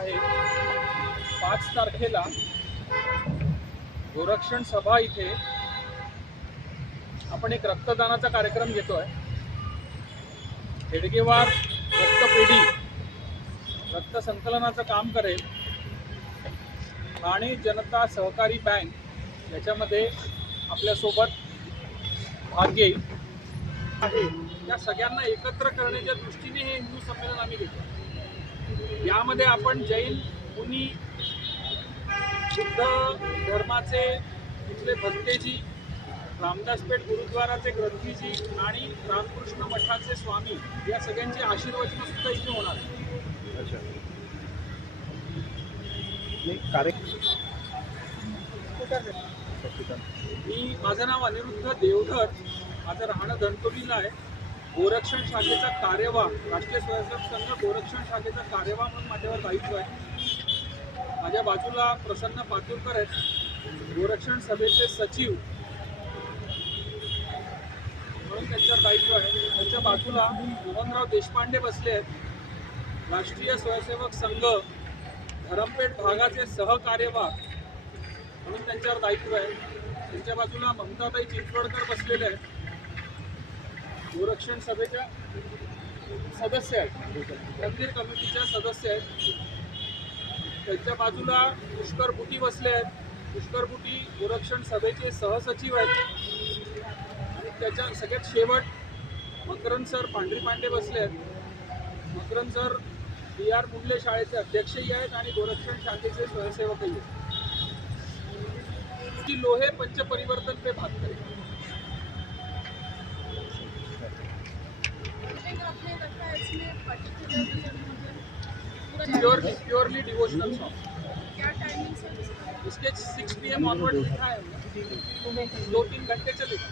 आहे 5 तारखेला गोरक्षण सभा इथे आपण एक रक्तदानाचा कार्यक्रम घेतोय। हेडगेवार रक्तपेढी रक्त संकलनाचं काम करेल। ठाणे जनता सहकारी बँक याच्यामध्ये आपल्यासोबत भाग घेईल आहे। या सगळ्यांना एकत्र करण्याच्या दृष्टीने हे हिंदू संमेलन आम्ही घेतो। यामध्ये आपण जैन मुनी, बुद्ध धर्माचे इथले भक्तेजी, रामदासपेठ गुरुद्वाराचे ग्रंथीजी आणि रामकृष्ण मठाचे स्वामी या सगळ्यांचे आशीर्वचन सुद्धा इथे होणार आहे। माझं नाव अनिरुद्ध देवधर, माझं राहणं धनतोलीला आहे। गोरक्षण शाखेचा कार्यवाह, राष्ट्रीय स्वयंसेवक संघ गोरक्षण शाखेचा कार्यवाह म्हणून माझ्यावर दायित्व आहे। माझ्या बाजूला प्रसन्न पातुरकर आहेत, गोरक्षण सभेचे सचिव म्हणून त्यांच्यावर दायित्व आहे। त्यांच्या बाजूला मोहनराव देशपांडे बसले आहेत, राष्ट्रीय स्वयंसेवक संघ धरमपेठ भागाचे सहकार्यवाह म्हणून त्यांच्यावर दायित्व आहे। त्यांच्या बाजूला ममताताई चिंचवडकर बसलेले आहेत, गोरक्षण सभेच्या सदस्य आहेत, मंदिर कमिटीच्या सदस्य आहेत। त्यांच्या बाजूला पुष्कर बुटी बसले आहेत, पुष्कर बुटी गोरक्षण सभेचे सहसचिव आहेत। आणि त्याच्या सगळ्यात शेवट मकरंद सर पांढरी बसले आहेत। मकरंद सर DR मुंडले शाळेचे अध्यक्षही आहेत आणि गोरक्षण शाखेचे स्वयंसेवकही आहेत। लोहे पंच परिवर्तन पे बात करें। Purely devotional song. क्या टाइमिंग सर? इसके 6 PM ऑनवर्ड लिखा है, 2-3 घंटे चलेगा।